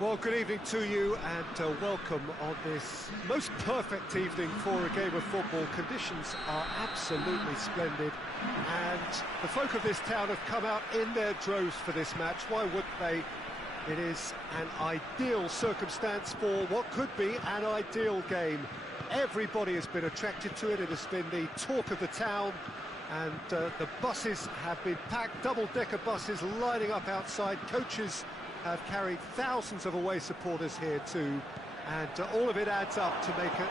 Well, good evening to you and welcome on this most perfect evening for a game of football. Conditions are absolutely splendid and the folk of this town have come out in their droves for this match. Why wouldn't they? It is an ideal circumstance for what could be an ideal game. Everybody has been attracted to it. It has been the talk of the town, and the buses have been packed, double-decker buses lining up outside. Coaches have carried thousands of away supporters here too, and all of it adds up to make a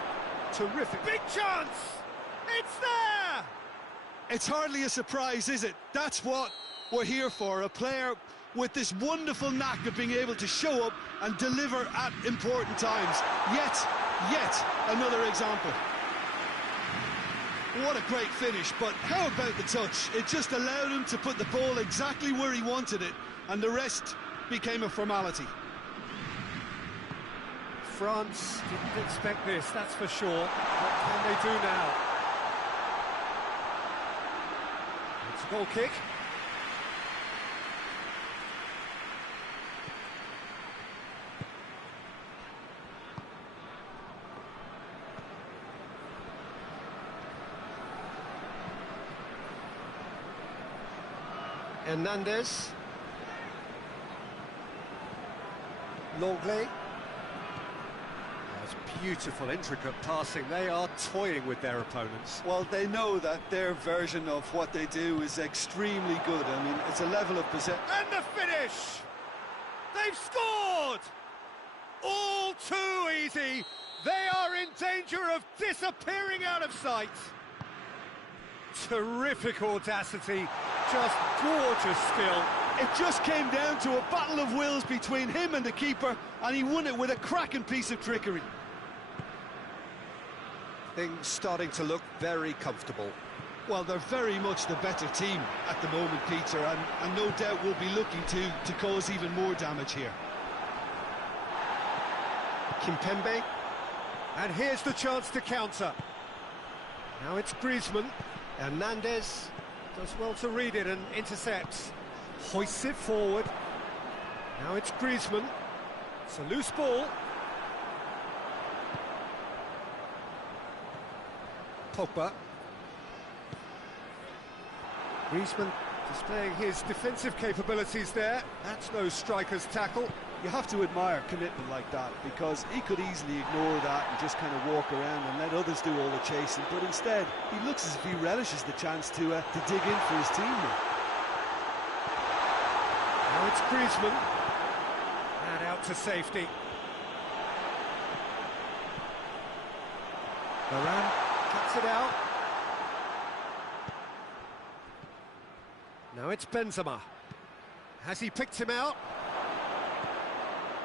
terrific... Big chance! It's there! It's hardly a surprise, is it? That's what we're here for, a player with this wonderful knack of being able to show up and deliver at important times. Yet another example. What a great finish, but how about the touch? It just allowed him to put the ball exactly where he wanted it, and the rest became a formality. France didn't expect this, that's for sure. What can they do now? It's a goal kick. Hernandez. Longley. That's beautiful, intricate passing. They are toying with their opponents. Well, they know that their version of what they do is extremely good. I mean, it's a level of possession. And the finish! They've scored! All too easy. They are in danger of disappearing out of sight. Terrific audacity, just gorgeous skill. It just came down to a battle of wills between him and the keeper, and he won it with a cracking piece of trickery. Things starting to look very comfortable. Well, they're very much the better team at the moment, Peter, and no doubt will be looking to cause even more damage here. Kimpembe, and here's the chance to counter. Now it's Griezmann. Hernandez does well to read it and intercepts. Hoists it forward. Now it's Griezmann. It's a loose ball. Pogba. Griezmann displaying his defensive capabilities there. That's no striker's tackle. You have to admire commitment like that, because he could easily ignore that and just kind of walk around and let others do all the chasing, but instead he looks as if he relishes the chance to dig in for his team here. Now it's Griezmann, and out to safety. Varane cuts it out. Now it's Benzema. Has he picked him out?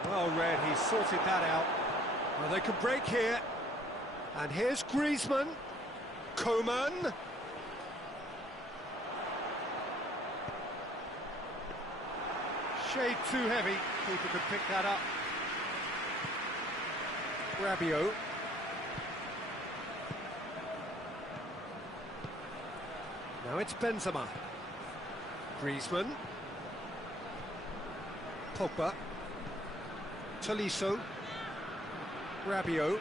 Well read, he sorted that out. Well, they can break here. And here's Griezmann. Coman. Shade too heavy. Keeper could pick that up. Rabiot. Now it's Benzema. Griezmann. Pogba. Tolisso. Rabiot.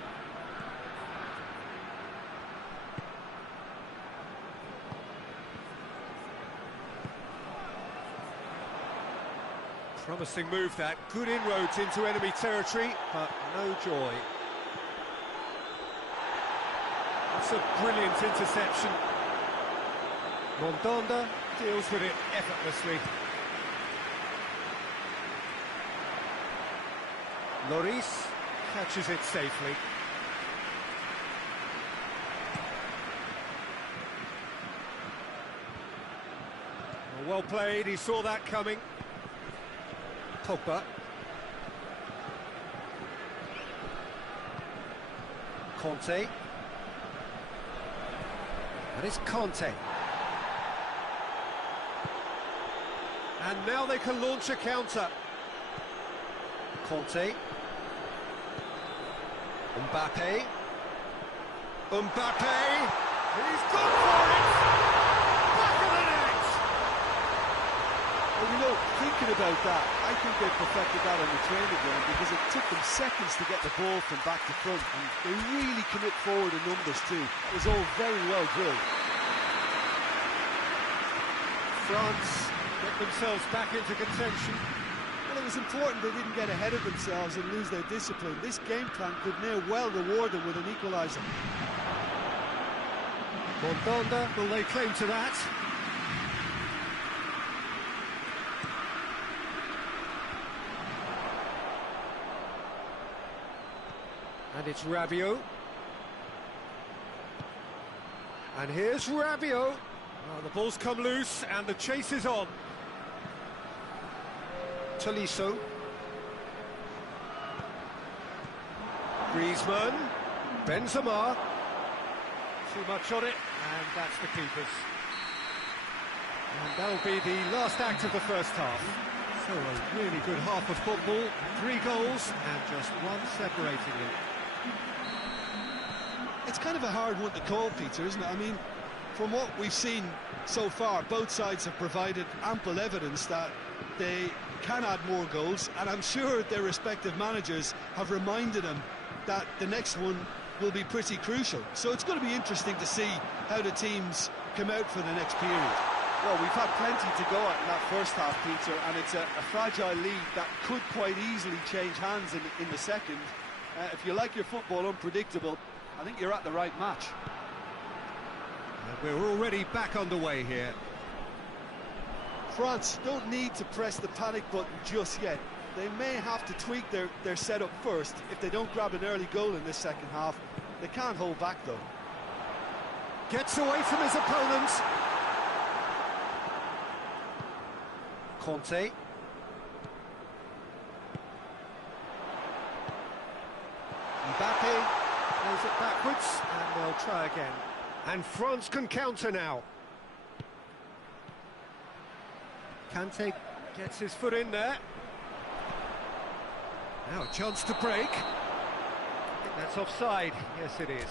Promising move that. Good inroads into enemy territory, but no joy. That's a brilliant interception. Mondonda deals with it effortlessly. Lloris catches it safely. Well played, he saw that coming. Pogba. Conte. That is Conte. And now they can launch a counter. Conte. Mbappe. Mbappe. He's gone for it! Back of the net! Well, you know, thinking about that, I think they perfected that on the training ground, because it took them seconds to get the ball from back to front, and they really commit forward in numbers too. It was all very well drilled. France get themselves back into contention. Well, it was important they didn't get ahead of themselves and lose their discipline. This game plan could now well reward them with an equaliser. Mondonda will lay claim to that. And it's Rabiot. And here's Rabiot. Well, the ball's come loose and the chase is on. Tolisso. Griezmann. Benzema. Too much on it, and that's the keepers. And that'll be the last act of the first half. So a really good half of football. 3 goals and just one separating it. It's kind of a hard one to call, Peter, isn't it? I mean, from what we've seen so far, both sides have provided ample evidence that they can add more goals, and I'm sure their respective managers have reminded them that the next one will be pretty crucial. So it's going to be interesting to see how the teams come out for the next period. Well, we've had plenty to go at in that first half, Peter, and it's a fragile lead that could quite easily change hands in the second. If you like your football unpredictable, I think you're at the right match. And we're already back underway here. France don't need to press the panic button just yet. They may have to tweak their setup first. If they don't grab an early goal in this second half, they can't hold back though. Gets away from his opponent. Conte. Mbappe plays it backwards, and they'll try again. And France can counter now. Kante gets his foot in there. Now a chance to break. I think that's offside. Yes, it is.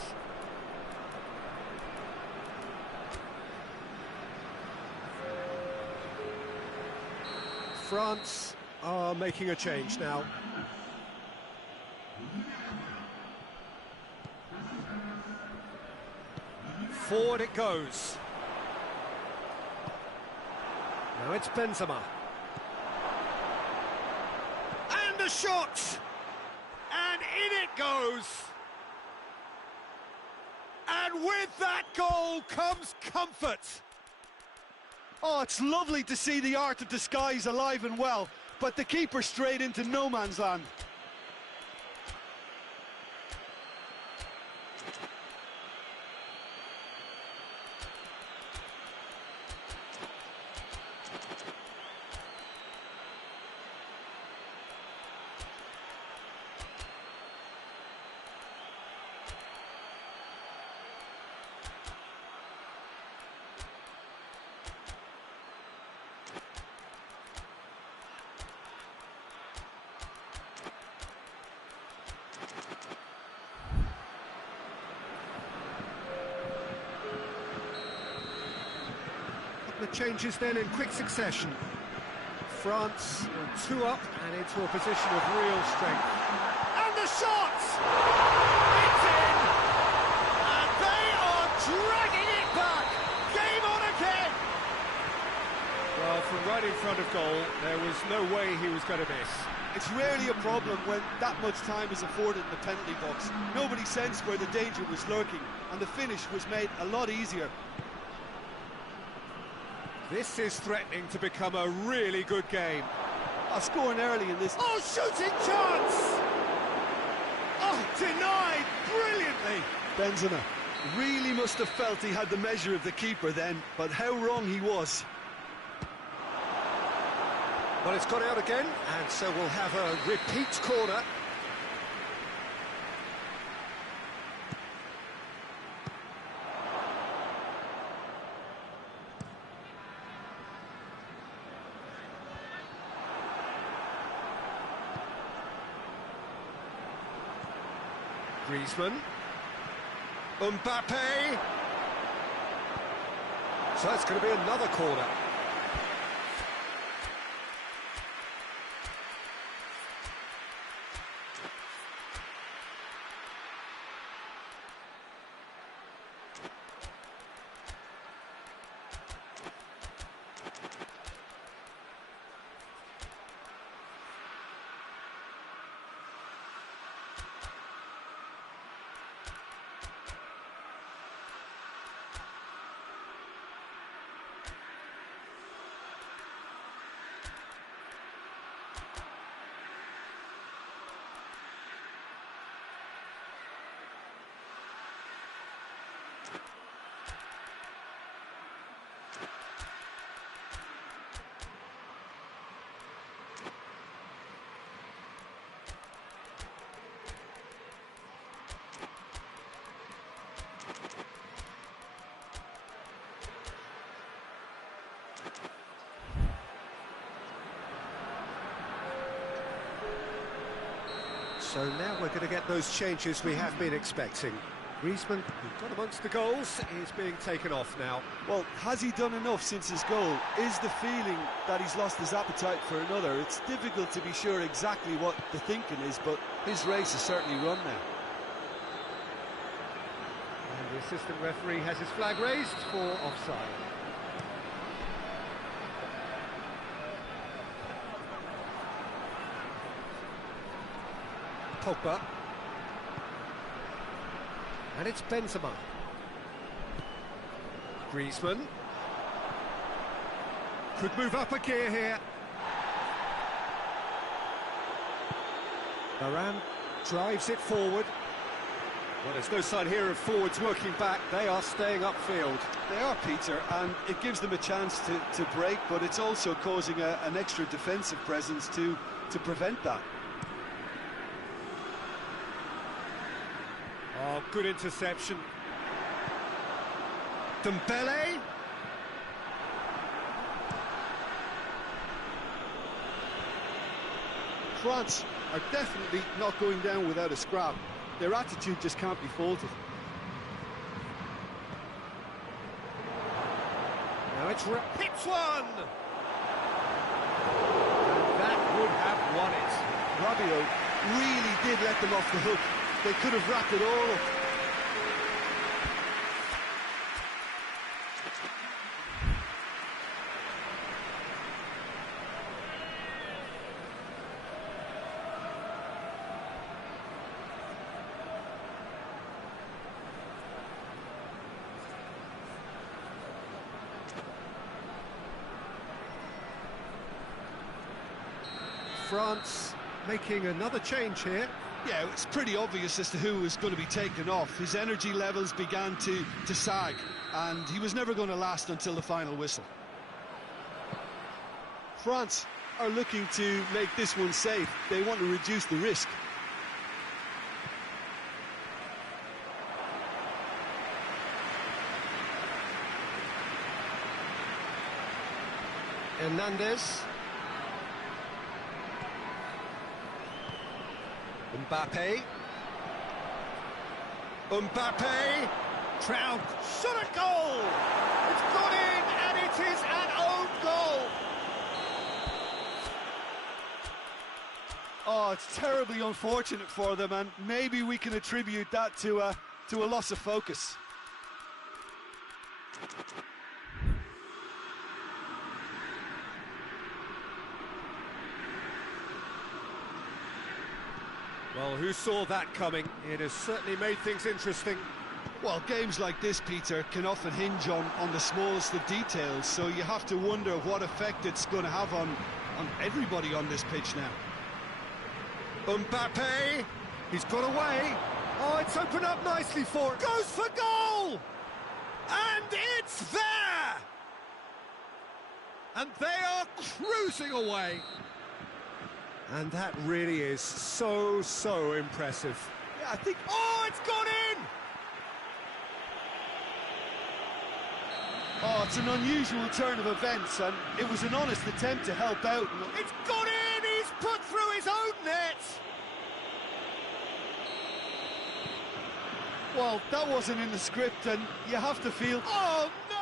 France are making a change now. Forward it goes. Now it's Benzema. And a shot! And in it goes! And with that goal comes comfort! Oh, it's lovely to see the art of disguise alive and well, but the keeper straight into no man's land. The changes then in quick succession. France two up and into a position of real strength. And the shot! It's in! And they are dragging it back! Game on again! Well, from right in front of goal, there was no way he was going to miss. It's rarely a problem when that much time is afforded in the penalty box. Nobody sensed where the danger was lurking, and the finish was made a lot easier. This is threatening to become a really good game. Scoring early in this... Oh, shooting chance! Oh, denied brilliantly! Benzema really must have felt he had the measure of the keeper then, but how wrong he was. Well, it's got out again, and so we'll have a repeat corner. Griezmann. Mbappe. So it's going to be another corner. So now we're going to get those changes we have been expecting. Griezmann, who got amongst the goals, is being taken off now. Well, has he done enough since his goal? Is the feeling that he's lost his appetite for another? It's difficult to be sure exactly what the thinking is, but his race is certainly run now. And the assistant referee has his flag raised for offside. Pogba. And it's Benzema. Griezmann. Could move up a gear here. Varane drives it forward. Well, there's no sign here of forwards working back. They are staying upfield. They are, Peter, and it gives them a chance to break, but it's also causing an extra defensive presence to prevent that. Oh, good interception. Dembele. France are definitely not going down without a scrap. Their attitude just can't be faulted. Now it's hits one! And that would have won it. Rabiot really did let them off the hook. They could have wrapped it all up. France making another change here. Yeah, it's pretty obvious as to who was going to be taken off. His energy levels began to sag, and he was never going to last until the final whistle. France are looking to make this one safe. They want to reduce the risk. Hernandez. Mbappe. Mbappe. Trout. Shot a goal! It's gone in, and it is an own goal! Oh, it's terribly unfortunate for them, and maybe we can attribute that to a loss of focus. Well, who saw that coming? It has certainly made things interesting. Well, games like this, Peter, can often hinge on the smallest of details, so you have to wonder what effect it's going to have on everybody on this pitch now. Mbappe, he's got away. Oh, it's opened up nicely for it. Goes for goal! And it's there! And they are cruising away. And that really is so impressive. Yeah, I think... Oh, it's gone in! Oh, it's an unusual turn of events, and it was an honest attempt to help out. It's gone in! He's put through his own net! Well, that wasn't in the script, and you have to feel... Oh, no!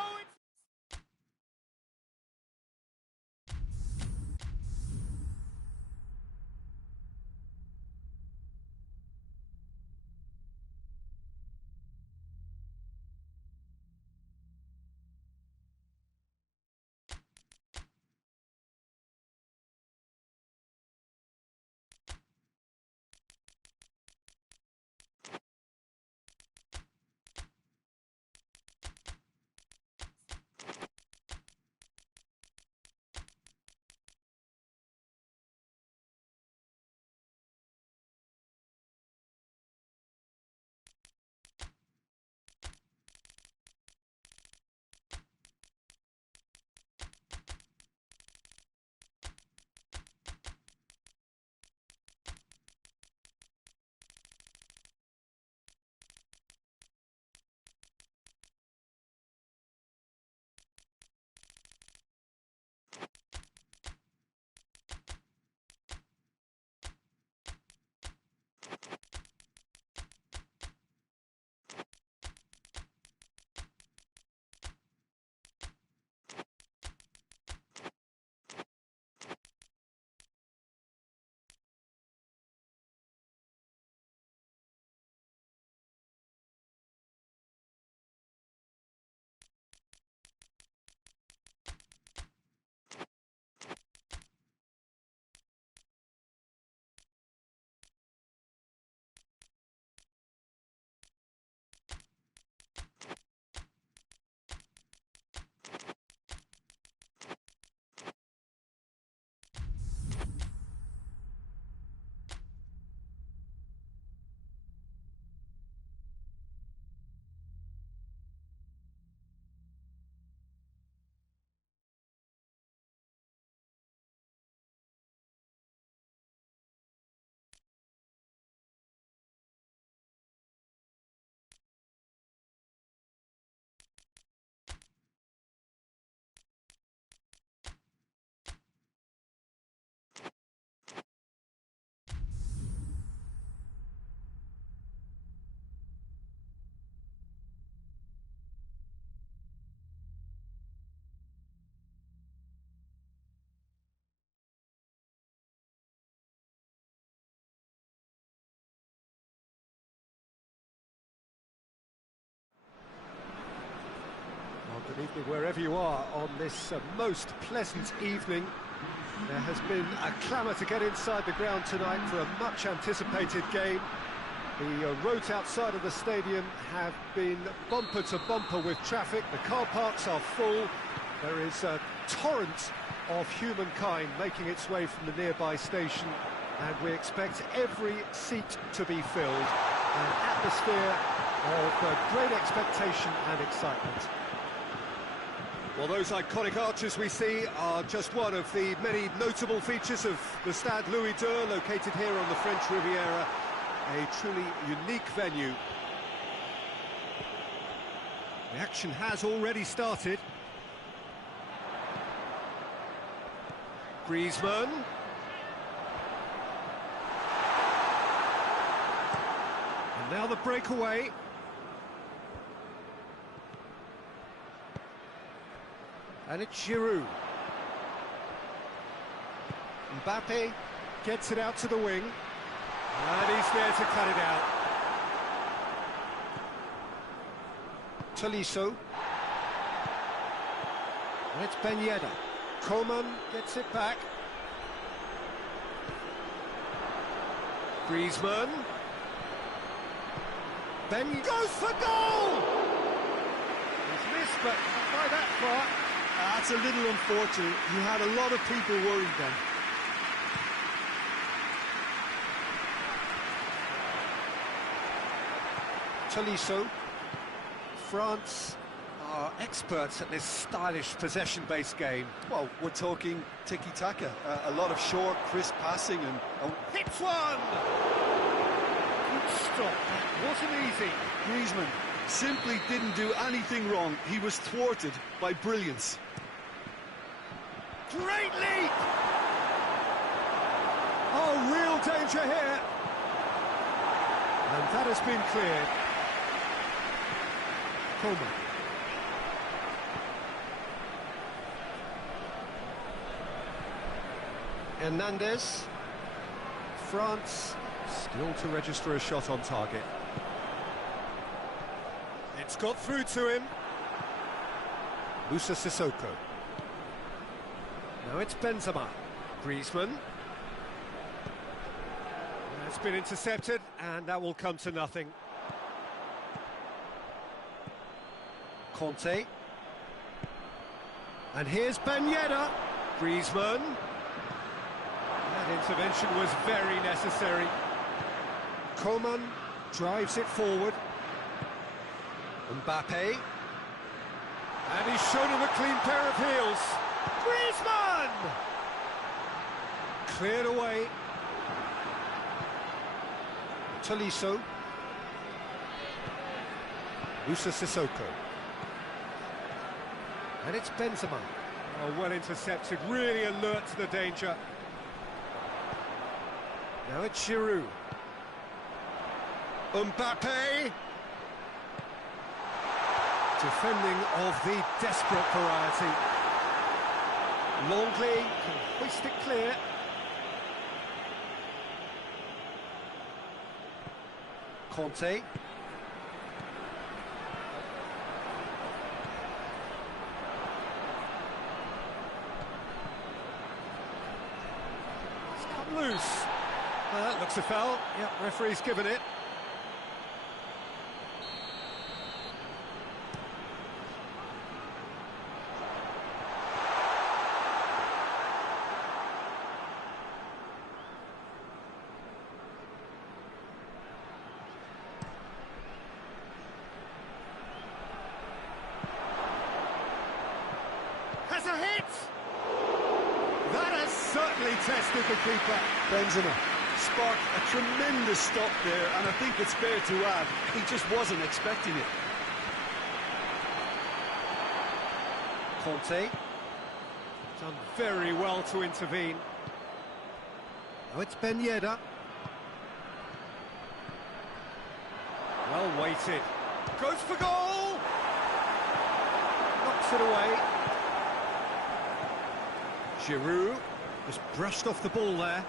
Wherever you are on this most pleasant evening, there has been a clamour to get inside the ground tonight for a much-anticipated game. The roads outside of the stadium have been bumper to bumper with traffic. The car parks are full. There is a torrent of humankind making its way from the nearby station, and we expect every seat to be filled. An atmosphere of great expectation and excitement. Well, those iconic arches we see are just one of the many notable features of the Stade Louis II, located here on the French Riviera, a truly unique venue. The action has already started. Griezmann. And now the breakaway. And it's Giroud. Mbappe gets it out to the wing. And he's there to cut it out. Tolisso. And it's Ben Yedder. Coman gets it back. Griezmann. Ben goes for goal! He's missed, but not by that far. That's a little unfortunate. You had a lot of people worried then. Tolisso. France are experts at this stylish possession-based game. Well, we're talking tiki-taka. A lot of short, crisp passing and... Hits one! Good stop. That wasn't easy. Griezmann simply didn't do anything wrong. He was thwarted by brilliance. Great leap! Oh, real danger here. And that has been cleared. Coman. Hernandez. France still to register a shot on target. It's got through to him. Moussa Sissoko. Now it's Benzema. Griezmann. It's been intercepted, and that will come to nothing. Conte. And here's Ben Yedder. Griezmann. That intervention was very necessary. Coman drives it forward. Mbappe. And he's shown him a clean pair of heels. Griezmann! Cleared away. Tolisso. Moussa Sissoko. And it's Benzema. Oh, well intercepted, really alert to the danger. Now it's Giroud. Mbappe. Defending of the desperate variety. Longley can hoist it clear. Conte. It's come loose. That looks a foul. Yep, referee's given it. Has a hit! That has certainly tested the keeper. Benzema sparked a tremendous stop there, and I think it's fair to add, he just wasn't expecting it. Conte. Done very well to intervene. Now it's Ben Yedder. Well weighted. Goes for goal! Knocks it away. Giroud just brushed off the ball there.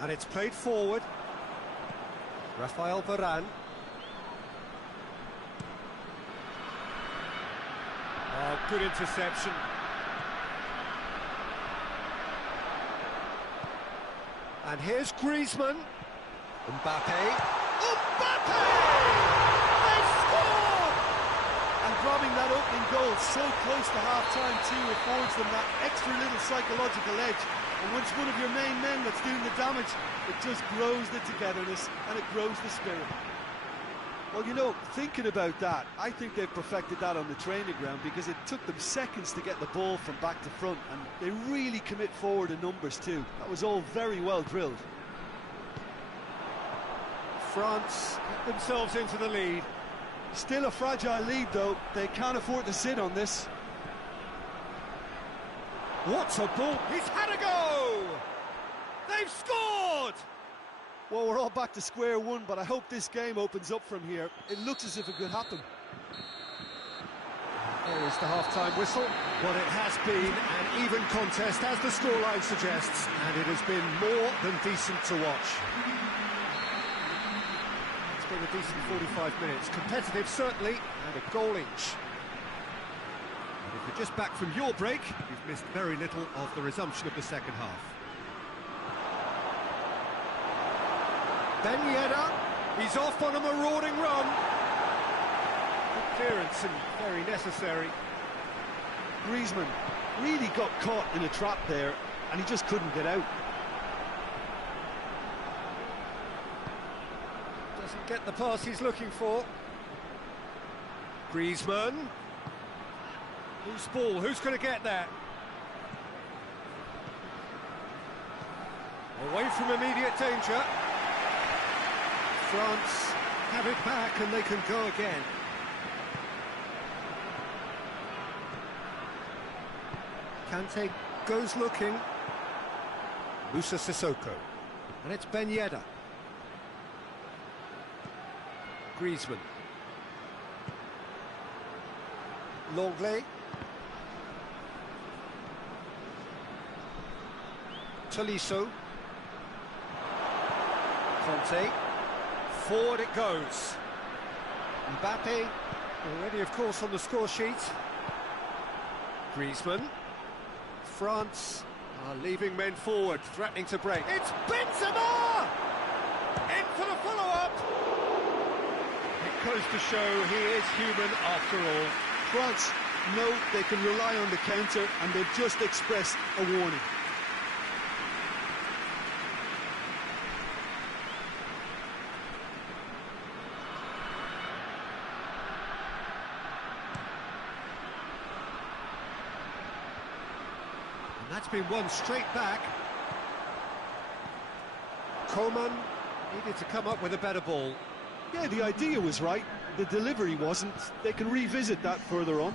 And it's played forward. Rafael Varane. Oh, good interception. And here's Griezmann. Mbappe. Mbappe! They score! And grabbing that opening goal so close to half-time too affords them that extra little psychological edge. And when it's one of your main men that's doing the damage, it just grows the togetherness and it grows the spirit. Well, you know, thinking about that, I think they've perfected that on the training ground, because it took them seconds to get the ball from back to front, and they really commit forward in numbers too. That was all very well drilled. France get themselves into the lead. Still a fragile lead though, they can't afford to sit on this. What a ball! He's had a go! They've scored! Well, we're all back to square one, but I hope this game opens up from here. It looks as if it could happen. There is the half-time whistle. Well, it has been an even contest, as the scoreline suggests, and it has been more than decent to watch. It's been a decent 45 minutes. Competitive, certainly, and a goal each. And if you're just back from your break, you've missed very little of the resumption of the second half. Ben Yedder, he's off on a marauding run. Good clearance and very necessary. Griezmann really got caught in a trap there, and he just couldn't get out. Doesn't get the pass he's looking for. Griezmann. Loose ball, who's going to get there? Away from immediate danger. France have it back and they can go again. Kante goes looking. Moussa Sissoko. And it's Ben Yedder. Griezmann. Longley. Tolisso. Conte. Forward it goes. Mbappe, already of course on the score sheet. Griezmann. France are leaving men forward, threatening to break. It's Benzema! In for the follow-up! It goes to show he is human after all. France know they can rely on the counter, and they've just expressed a warning. That's been won straight back. Coman needed to come up with a better ball. Yeah, the idea was right, the delivery wasn't. They can revisit that further on.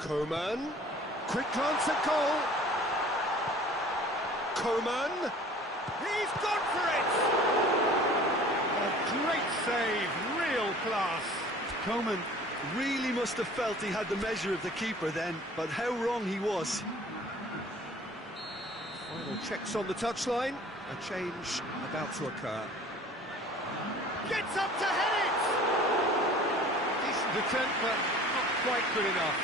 Coman, quick glance at goal. Coman, he's gone for it! A great save, real class. Coman really must have felt he had the measure of the keeper then, but how wrong he was. Final checks on the touchline, a change about to occur. Gets up to head it! Decent attempt, but not quite good enough.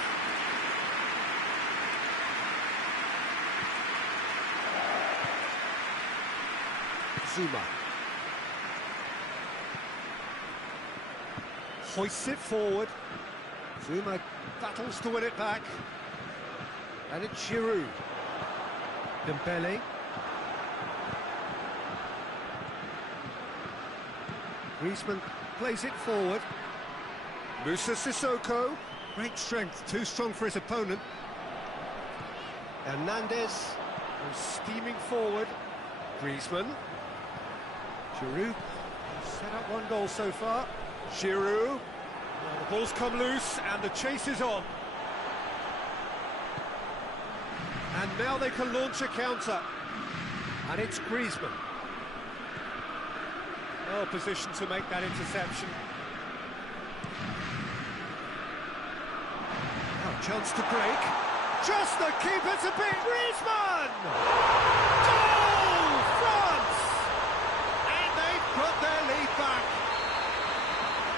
Zuma. Hoists it forward. Zuma battles to win it back. And it's Giroud. Dembele. Griezmann plays it forward. Moussa Sissoko. Great strength, too strong for his opponent. Hernandez goes steaming forward. Griezmann. Giroud set up one goal so far. Giroud. Well, the ball's come loose and the chase is on. And now they can launch a counter. And it's Griezmann. Well positioned to make that interception. Now a chance to break. Just the keeper to beat Griezmann! Goal! France! And they've got their lead back.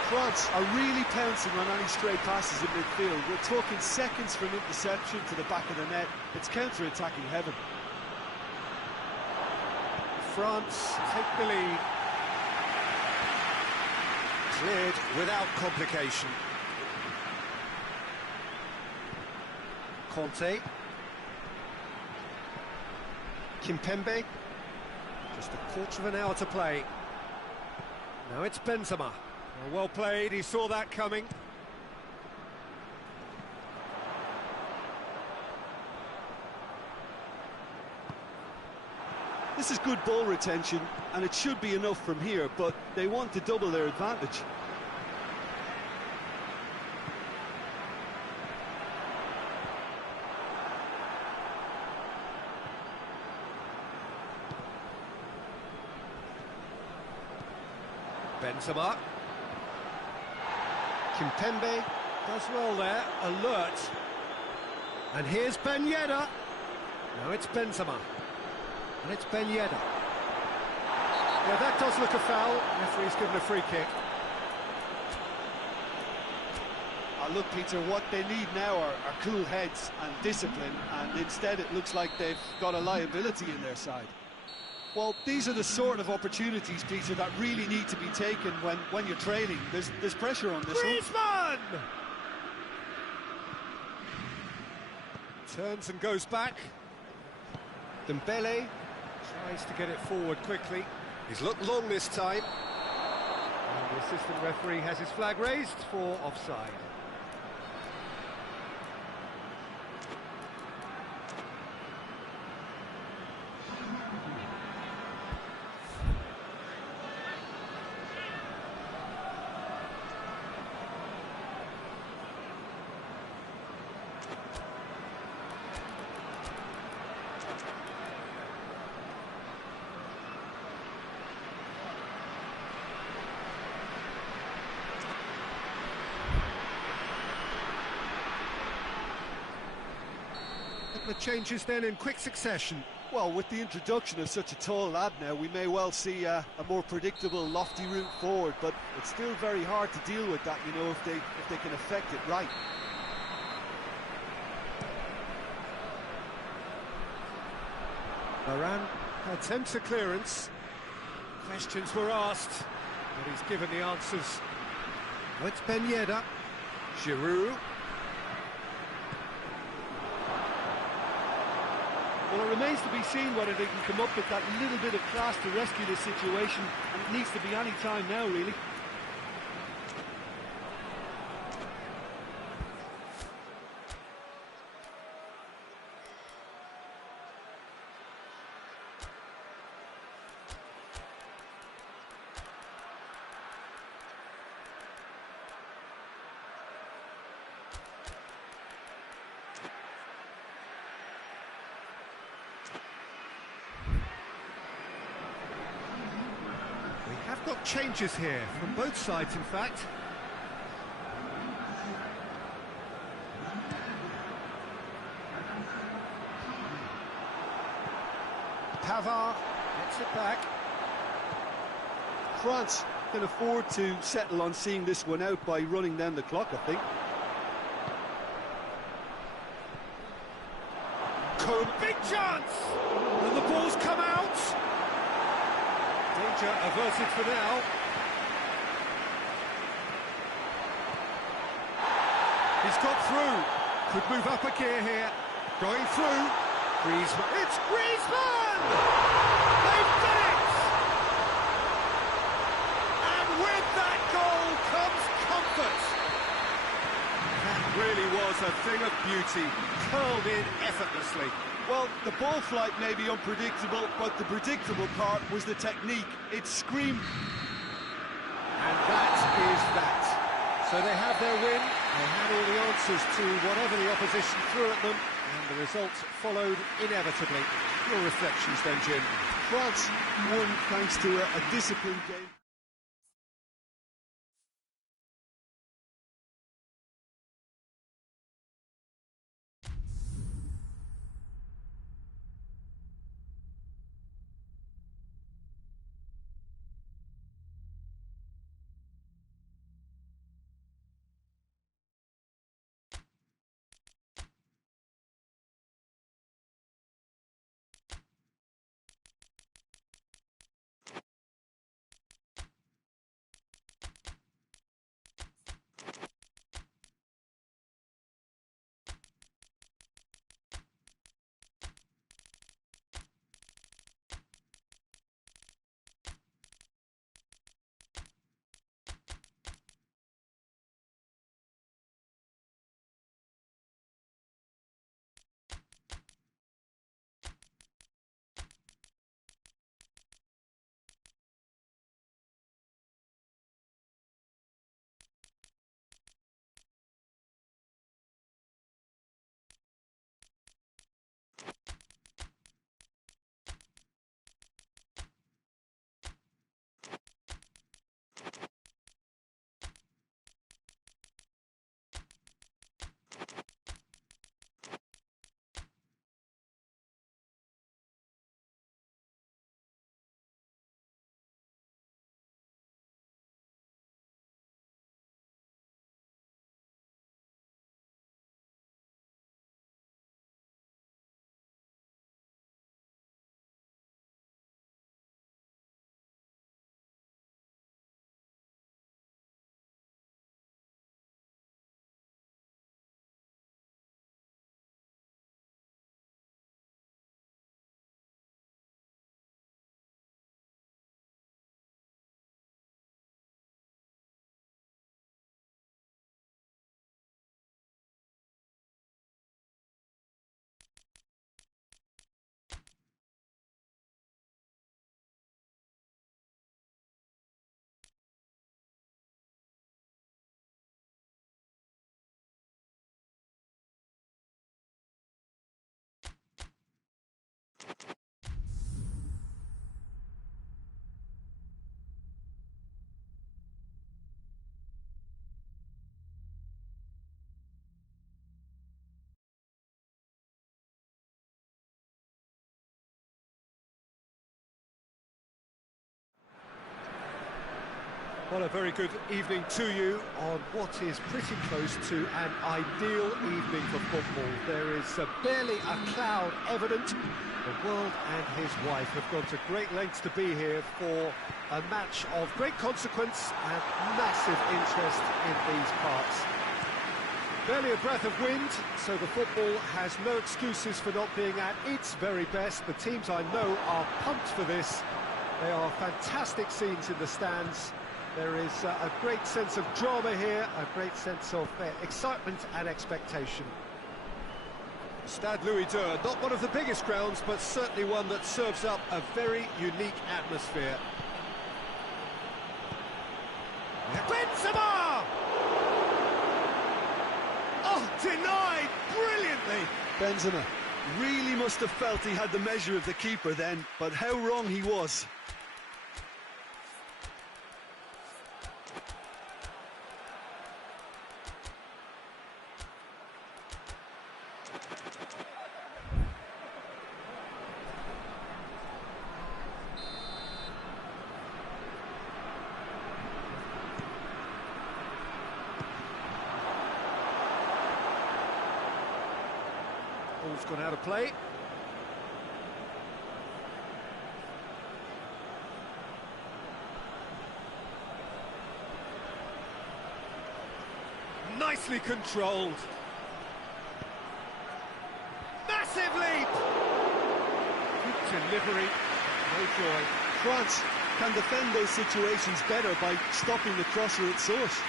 France defence are really pouncing on any stray passes in midfield. We're talking seconds from interception to the back of the net. It's counter-attacking heaven. France take the lead. Cleared without complication. Conte. Kimpembe. Just a quarter of an hour to play. Now it's Benzema. Well played, he saw that coming. This is good ball retention, and it should be enough from here, but they want to double their advantage. Benzema. Kimpembe does well there, alert. And here's Ben Yedder. Now it's Benzema. And it's Ben Yedder. Yeah, that does look a foul. Referee's given a free kick. Look, Peter, what they need now are cool heads and discipline, and instead it looks like they've got a liability in their side. Well, these are the sort of opportunities, Peter, that really need to be taken when you're trailing. There's pressure on this Griezmann! Turns and goes back. Dembele tries to get it forward quickly. He's looked long this time. And the assistant referee has his flag raised for offside. The changes then in quick succession. Well, with the introduction of such a tall lad now, we may well see a more predictable, lofty route forward, but it's still very hard to deal with that, you know, if they can affect it right. Varane attempts a clearance. Questions were asked, but he's given the answers. Now it's Ben Yedder. Giroud. Well, it remains to be seen whether they can come up with that little bit of class to rescue this situation, and it needs to be any time now, really. Have got changes here from both sides, in fact. Pavard gets it back. France can afford to settle on seeing this one out by running down the clock, I think. Big chance! And the ball's come out! Danger averted for now. He's got through. Could move up a gear here. Going through. Griezmann. It's Griezmann! They've done it! And with that goal comes comfort. That really was a thing of beauty. Curled in effortlessly. Well, the ball flight may be unpredictable, but the predictable part was the technique. It screamed. And that is that. So they have their win, they had all the answers to whatever the opposition threw at them, and the results followed inevitably. Your reflections then, Jim? France won thanks to a disciplined game. Well, a very good evening to you on what is pretty close to an ideal evening for football. There is barely a cloud evident. The world and his wife have gone to great lengths to be here for a match of great consequence and massive interest in these parts. Barely a breath of wind, so the football has no excuses for not being at its very best. The teams I know are pumped for this. They are fantastic scenes in the stands. There is a great sense of drama here, a great sense of excitement and expectation. Stade Louis II, not one of the biggest grounds, but certainly one that serves up a very unique atmosphere. Benzema! Oh, denied brilliantly! Benzema really must have felt he had the measure of the keeper then, but how wrong he was. Ball's gone out of play. Nicely controlled. Massive leap! Good delivery, no joy. France can defend those situations better by stopping the crosser at source.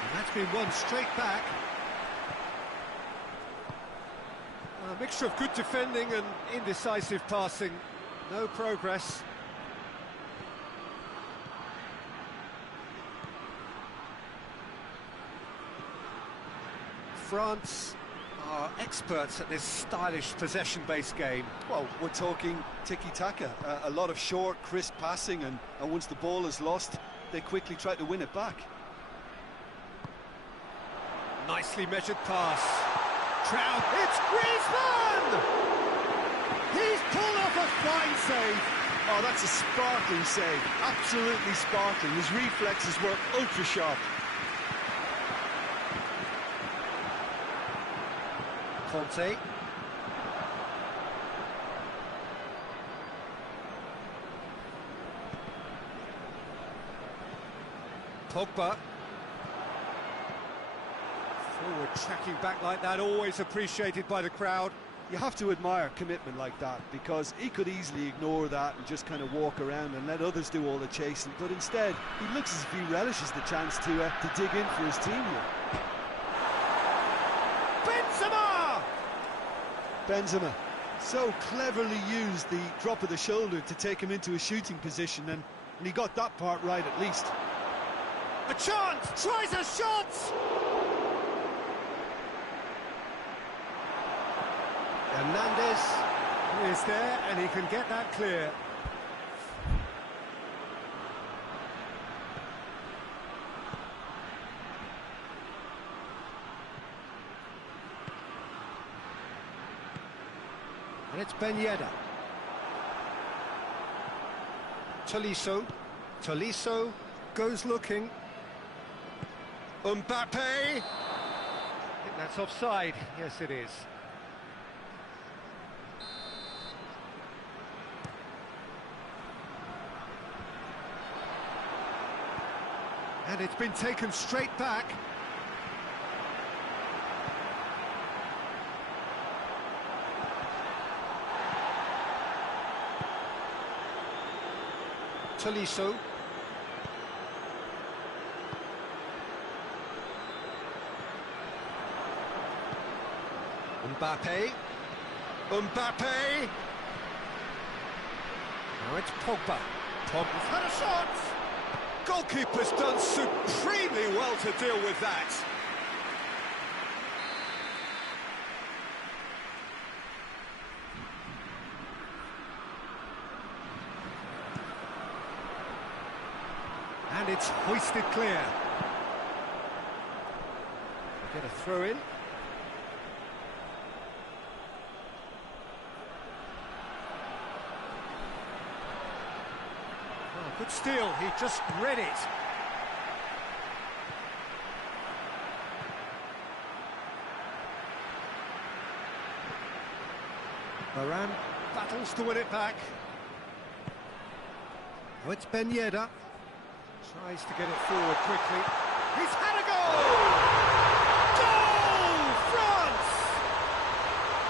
And that's been won straight back. A mixture of good defending and indecisive passing. No progress. France are experts at this stylish possession-based game. Well, we're talking tiki-taka, a lot of short, crisp passing, and once the ball is lost, they quickly try to win it back. Nicely measured pass. Trout, it's Griezmann! He's pulled off a fine save. Oh, that's a sparkling save, absolutely sparkling. His reflexes were ultra-sharp. Conte. Pogba. Forward tracking back like that, always appreciated by the crowd. You have to admire commitment like that, because he could easily ignore that and just kind of walk around and let others do all the chasing, but instead he looks as if he relishes the chance to dig in for his team here. Benzema so cleverly used the drop of the shoulder to take him into a shooting position, and he got that part right at least. A chance! Tries a shot! Hernandez is there, and he can get that clear. And it's Ben Yedder. Tolisso. Tolisso goes looking. Mbappe! I think that's offside. Yes, it is. And it's been taken straight back. Tolisso. Mbappe. Mbappe. Now it's Pogba. Pogba's had a shot. Goalkeeper's done supremely well to deal with that. And it's hoisted clear. Get a throw in. stood still, he just read it. Varane battles to win it back. Oh, it's Ben Yedder. Tries to get it forward quickly. He's had a goal! Goal! France!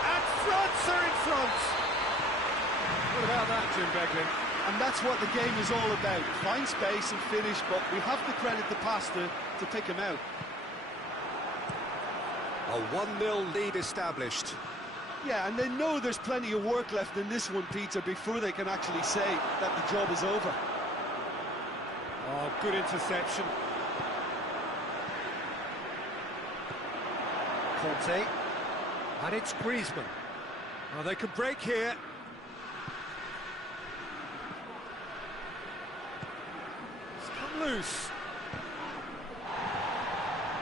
And France are in front. What about that, Jim Beglin? And that's what the game is all about. Find space and finish, but we have to credit the passer to pick him out. A 1-0 lead established. Yeah, and they know there's plenty of work left in this one, Peter, before they can actually say that the job is over. Oh, good interception. Conte. And it's Griezmann. Oh, they can break here. It's come loose.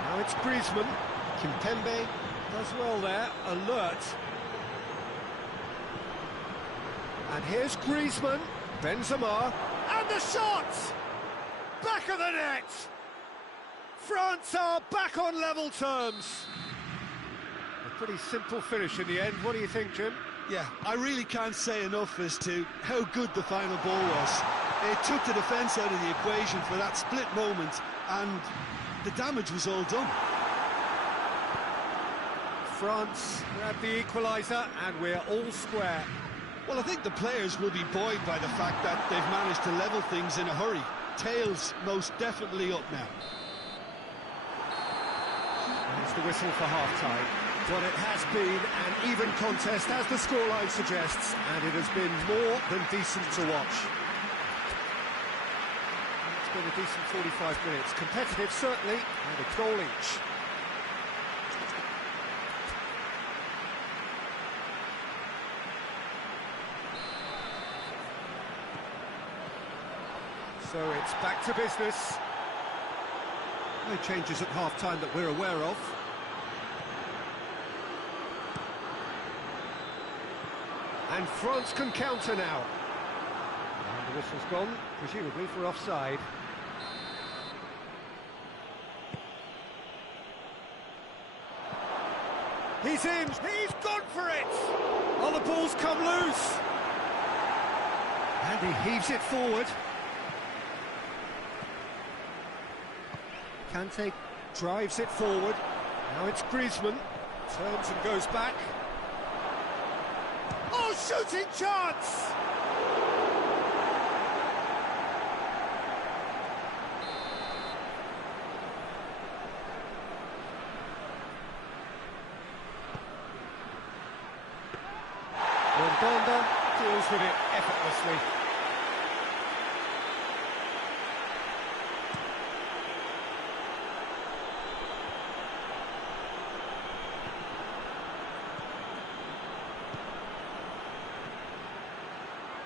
Now it's Griezmann. Kimpembe does well there. Alert. And here's Griezmann. Benzema. And the shot! Back of the net! France are back on level terms. A pretty simple finish in the end. What do you think, Jim? Yeah, I really can't say enough as to how good the final ball was. It took the defence out of the equation for that split moment, and the damage was all done. France grabbed the equaliser, and we're all square. Well, I think the players will be buoyed by the fact that they've managed to level things in a hurry. Tails most definitely up now. There's the whistle for half-time. But it has been an even contest, as the scoreline suggests, and it has been more than decent to watch. It's been a decent 45 minutes. Competitive, certainly, and a goal each. So it's back to business. No changes at half-time that we're aware of. And France can counter now. And the whistle's gone, presumably for offside. He's in! He's gone for it! Oh, the ball's come loose! And he heaves it forward. Kante drives it forward. Now it's Griezmann. Turns and goes back. Oh, shooting chance! Rondonda deals with it effortlessly.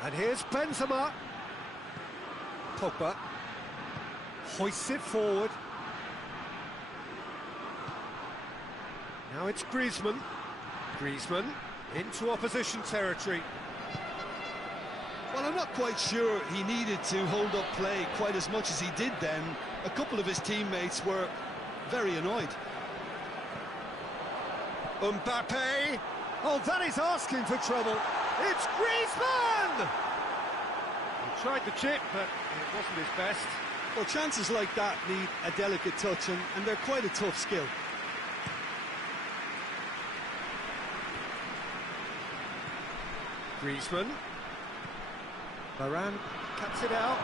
And here's Benzema. Pogba hoists it forward. Now it's Griezmann. Griezmann into opposition territory. Well, I'm not quite sure he needed to hold up play quite as much as he did then. A couple of his teammates were very annoyed. Mbappe. Oh, that is asking for trouble. It's Griezmann! He tried the chip, but it wasn't his best. Well, chances like that need a delicate touch, and they're quite a tough skill. Griezmann. Varane cuts it out.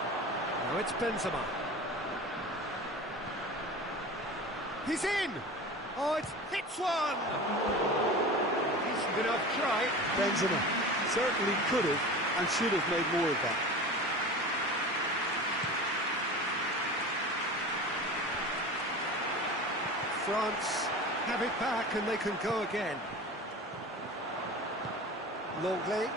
Now it's Benzema. He's in! Oh, it's hits one! Decent enough try. Benzema certainly could have and should have made more of that. France have it back and they can go again. Longley.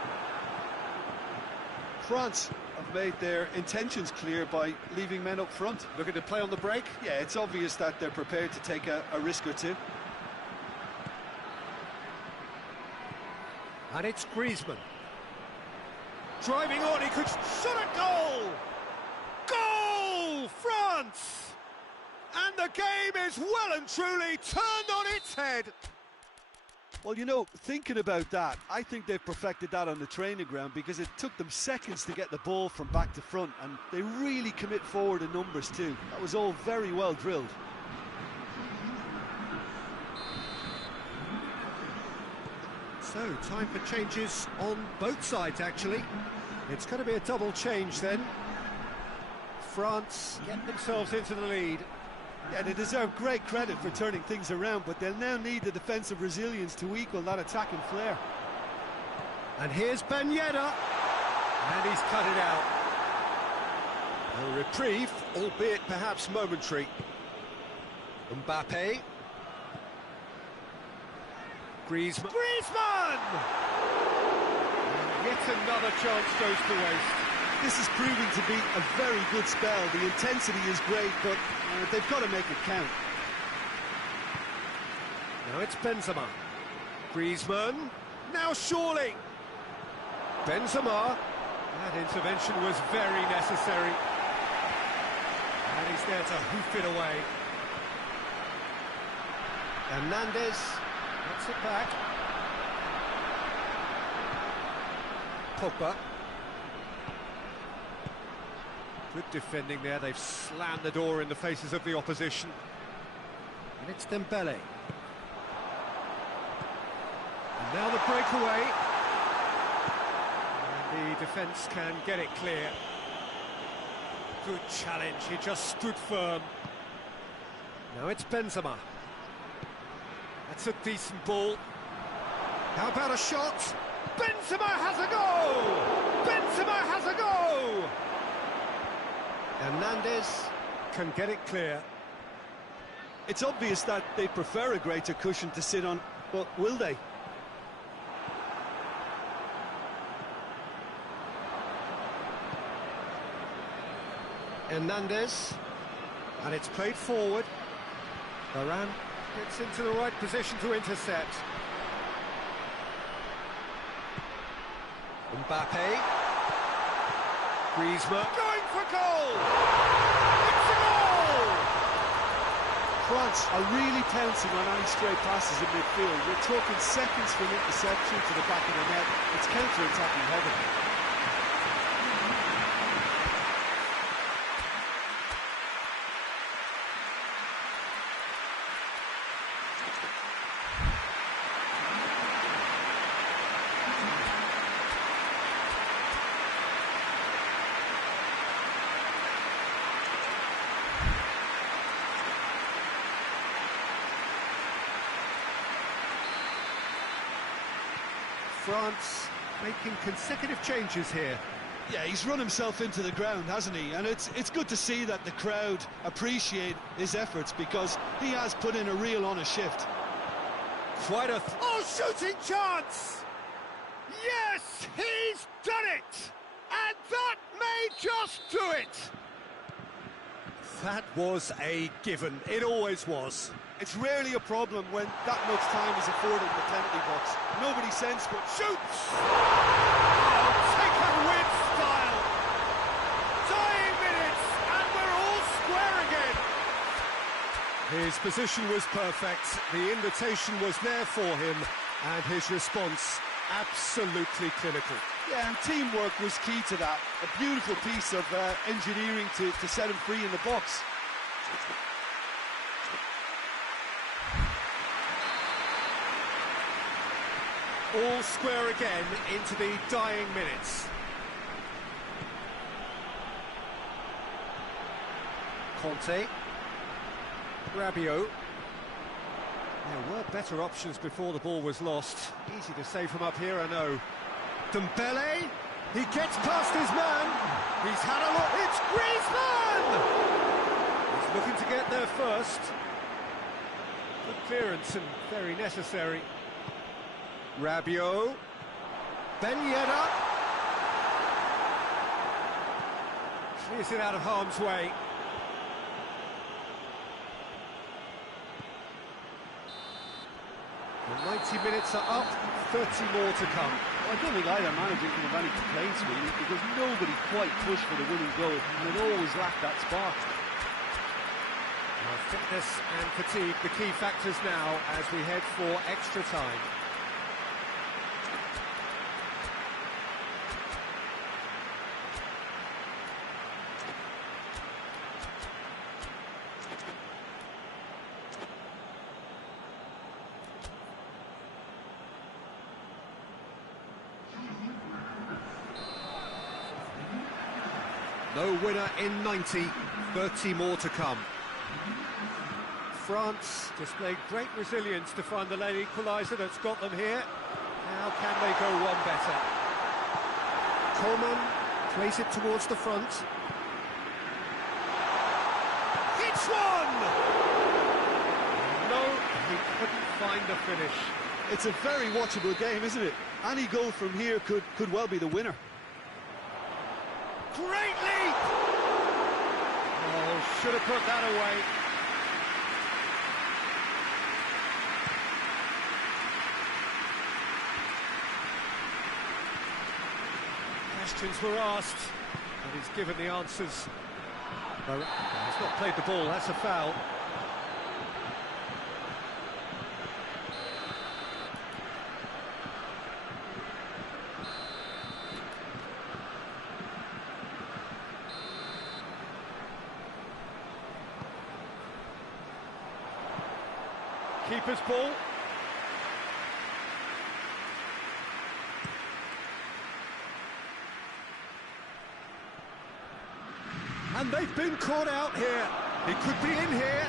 France have made their intentions clear by leaving men up front. Looking to play on the break. Yeah, it's obvious that they're prepared to take a risk or two. And it's Griezmann. Driving on, he could shot a goal! France! And the game is well and truly turned on its head. Well, you know, thinking about that, I think they've perfected that on the training ground, because it took them seconds to get the ball from back to front, and they really commit forward in numbers too. That was all very well drilled. So, time for changes on both sides, actually. It's going to be a double change then. France get themselves into the lead. Yeah, they deserve great credit for turning things around, but they'll now need the defensive resilience to equal that attacking flair. And here's Ben Yedder, and he's cut it out. A reprieve, albeit perhaps momentary. Mbappe. Griezmann. And yet another chance goes to waste. This is proving to be a very good spell. The intensity is great, but they've got to make it count. Now it's Benzema. Griezmann. Now surely. Benzema. That intervention was very necessary. And he's there to hoof it away. Hernandez gets it back. Pogba. Good defending there, they've slammed the door in the faces of the opposition. And it's Dembele. And now the breakaway. And the defence can get it clear. Good challenge, he just stood firm. Now it's Benzema. That's a decent ball. How about a shot? Benzema has a goal! Benzema has a goal! Hernandez can get it clear. It's obvious that they prefer a greater cushion to sit on, but will they? Hernandez, and it's played forward. Varane gets into the right position to intercept. Mbappe. Griezmann going for goal! It's a goal! France are really pouncing on any stray passes in midfield. We're talking seconds from interception to the back of the net. It's counter-attacking heaven. France making consecutive changes here. Yeah, he's run himself into the ground, hasn't he? And it's good to see that the crowd appreciate his efforts, because he has put in a real honest shift. Quite a... shooting chance! Yes, he's done it! And that may just do it! That was a given. It always was. It's rarely a problem when that much time is afforded in the penalty box. Nobody sends, but shoots! Oh, taken with style! Dying minutes, and we're all square again! His position was perfect, the invitation was there for him, and his response absolutely clinical. Yeah, and teamwork was key to that. A beautiful piece of engineering to set him free in the box. All square again into the dying minutes. Conte. Rabiot. There were better options before the ball was lost. Easy to say from up here, I know. Dembele. He gets past his man. He's had a look. It's Griezmann! He's looking to get there first. Good clearance and very necessary. Rabiot. Ben Yedder. Clears it out of harm's way. The 90 minutes are up, 30 more to come. I don't think either manager can have any complaints, really, because nobody quite pushed for the winning goal, and it always lacked that spark. Fitness and fatigue, the key factors now as we head for extra time. No winner in 90, 30 more to come. France displayed great resilience to find the late equaliser that's got them here. How can they go one better? Coleman plays it towards the front. It's one! No, he couldn't find the finish. It's a very watchable game, isn't it? Any goal from here could well be the winner. Great leap! Oh, should have put that away. Questions were asked, and he's given the answers. Well, he's not played the ball, that's a foul. Keeper's ball. And they've been caught out here. He could be in here.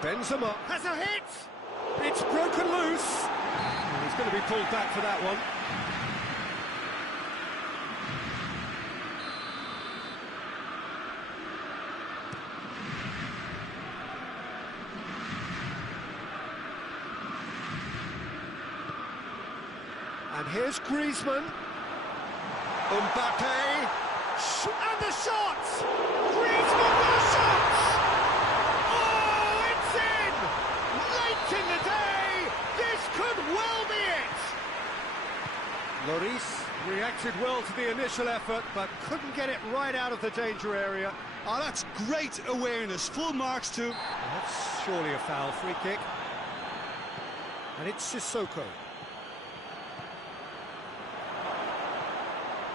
Benzema has a hit. It's broken loose. And he's going to be pulled back for that one. And here's Griezmann. Mbappe. And the shot! Griezmann with a shot! Oh, it's in! Late in the day! This could well be it! Lloris reacted well to the initial effort, but couldn't get it right out of the danger area. Oh, that's great awareness. Full marks too. That's surely a foul. Free kick. And it's Sissoko.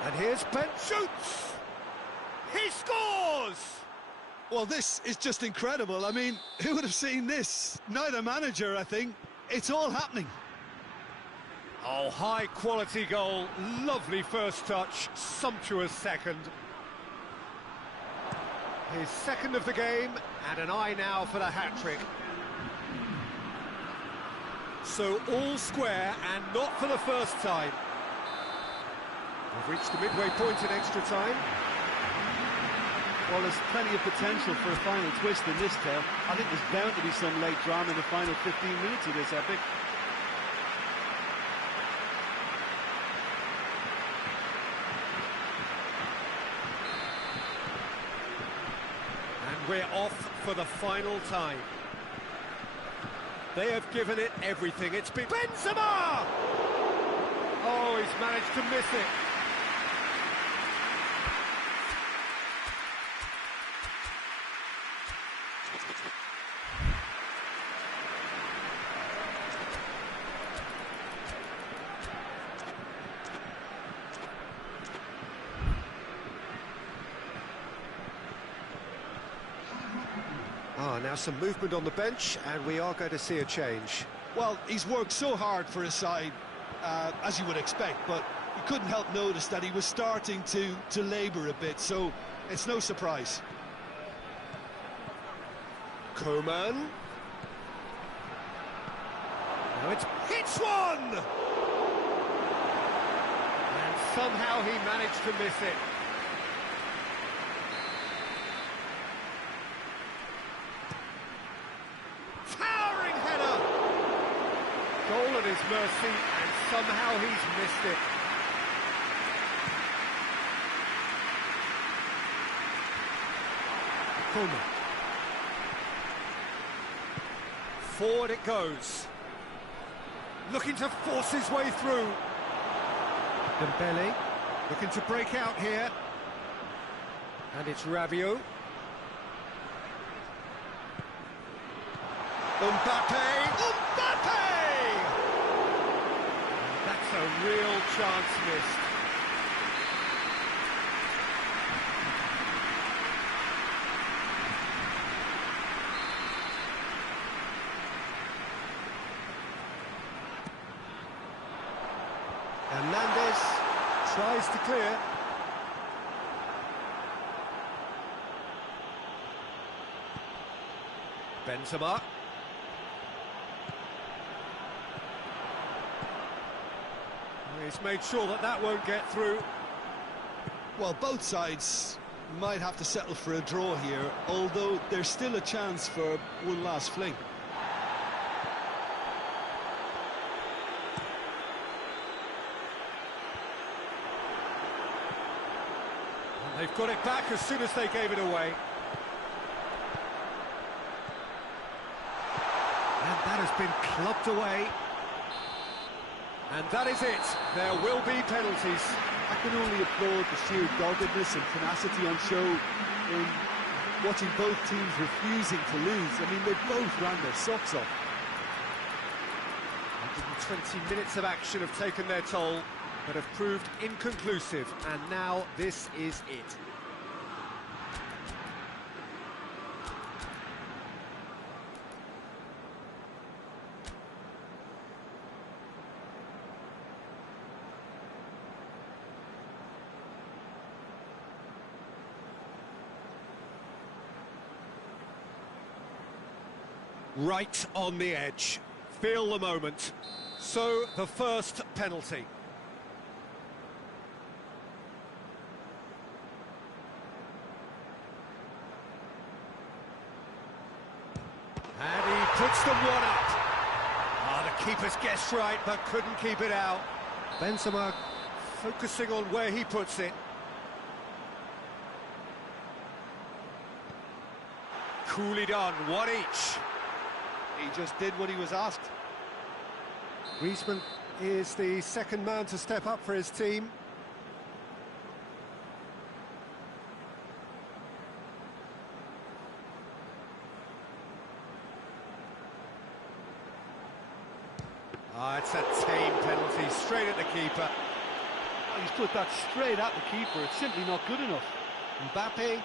And here's Ben shoots! He scores! Well, this is just incredible. I mean, who would have seen this? Neither manager, I think. It's all happening. Oh, high-quality goal. Lovely first touch. Sumptuous second. His second of the game, and an eye now for the hat-trick. So all square, and not for the first time. We've reached the midway point in extra time. Well, there's plenty of potential for a final twist in this tale. I think there's bound to be some late drama in the final 15 minutes of this epic. And we're off for the final time. They have given it everything. It's been Benzema! Oh, he's managed to miss it. Ah, now some movement on the bench, and we are going to see a change. Well, he's worked so hard for his side, as you would expect, but you couldn't help notice that he was starting to labour a bit, so it's no surprise. Coman. Now it's one! And somehow he managed to miss it. Towering header! Goal at his mercy, and somehow he's missed it. Coman. Forward it goes. Looking to force his way through. Dembele looking to break out here. And it's Rabiot. Mbappe! That's a real chance missed. Hernandez tries to clear. Benzema. He's made sure that that won't get through. Well, both sides might have to settle for a draw here, although there's still a chance for one last fling. And they've got it back as soon as they gave it away. And that has been clubbed away. And that is it. There will be penalties. I can only applaud the sheer doggedness and tenacity on show in watching both teams refusing to lose. I mean, they both ran their socks off. 120 minutes of action have taken their toll, but have proved inconclusive. And now this is it. Right on the edge. Feel the moment. So, the first penalty. And he puts them one up. Ah, the keeper's guessed right, but couldn't keep it out. Benzema focusing on where he puts it. Coolly done, one each. He just did what he was asked. Griezmann is the second man to step up for his team. Ah, it's a tame penalty, straight at the keeper. He's put that straight at the keeper. It's simply not good enough. Mbappe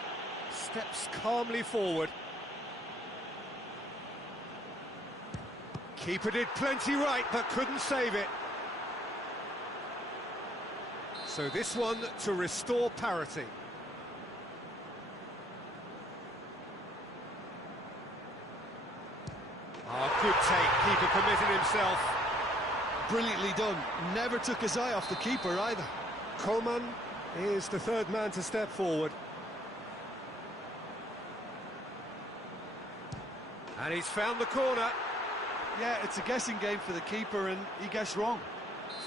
steps calmly forward. Keeper did plenty right, but couldn't save it. So this one to restore parity. Oh, good take. Keeper committed himself. Brilliantly done. Never took his eye off the keeper either. Coman is the third man to step forward. And he's found the corner. Yeah, it's a guessing game for the keeper, and he guessed wrong.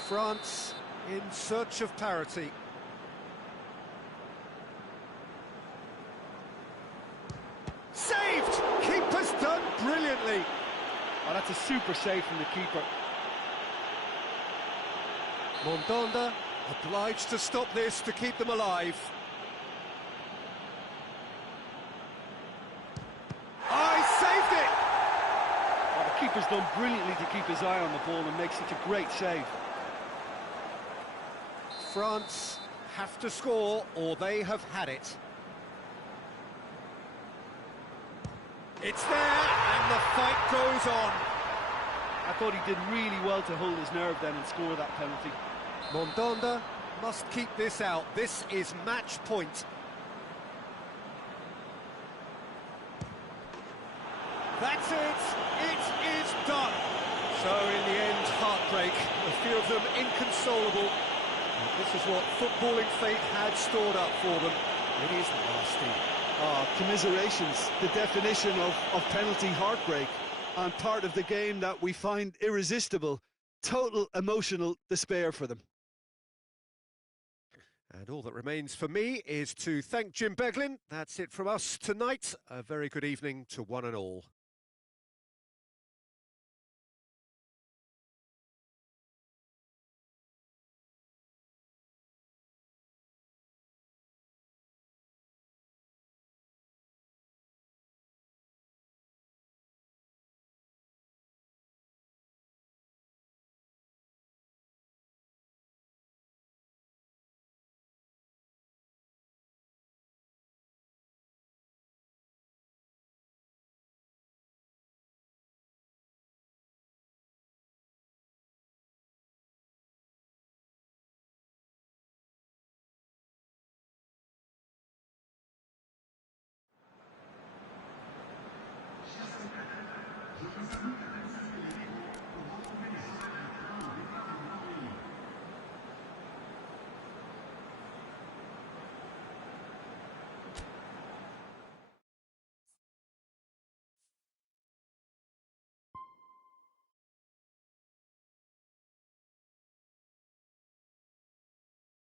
France in search of parity. Saved! Keeper's done brilliantly. Oh, that's a super save from the keeper. Mondonda obliged to stop this to keep them alive. Oh, he saved it! Oh, the keeper's done brilliantly to keep his eye on the ball and make such a great save. France have to score or they have had it. It's there and the fight goes on. I thought he did really well to hold his nerve then and score that penalty. Mondonda must keep this out. This is match point. That's it. It is done. So in the end, heartbreak. A few of them inconsolable. And this is what footballing fate had stored up for them. It is nasty. Ah, commiserations, the definition of penalty heartbreak, and part of the game that we find irresistible. Total emotional despair for them. And all that remains for me is to thank Jim Beglin. That's it from us tonight. A very good evening to one and all.